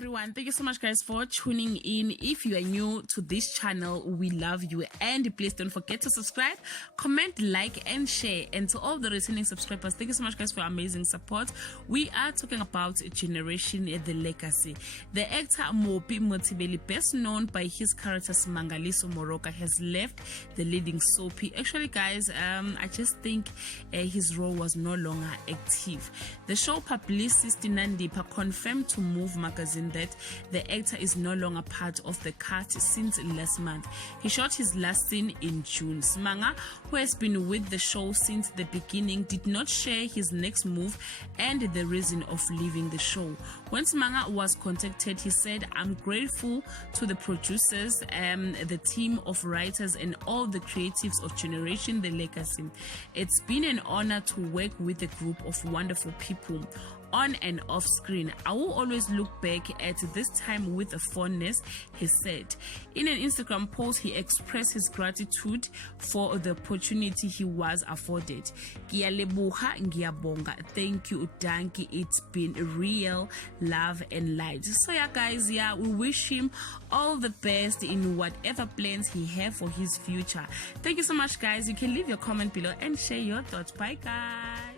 everyone, thank you so much guys for tuning in. If you are new to this channel, we love you, and please don't forget to subscribe, comment, like and share. And to all the returning subscribers, thank you so much guys for amazing support. We are talking about Generation The Legacy. The actor Mopi Motibeli, best known by his character Mangaliso Moroka, has left the leading soapy. Actually guys, I just think his role was no longer active. The show publicist Nandipa confirmed to Move magazine that the actor is no longer part of the cast since last month. He shot his last scene in June. Simanga, who has been with the show since the beginning, did not share his next move and the reason of leaving the show. When Simanga was contacted, he said, "I'm grateful to the producers, the team of writers and all the creatives of Generation The Legacy. It's been an honor to work with a group of wonderful people on and off screen. I will always look back at this time with a fondness," he said. In an Instagram post, he expressed his gratitude for the opportunity he was afforded. "Ngiyaleboga, ngiyabonga. Thank you, Danki. It's been real love and light." So yeah guys, we wish him all the best in whatever plans he have for his future. Thank you so much guys. You can leave your comment below and share your thoughts. Bye guys.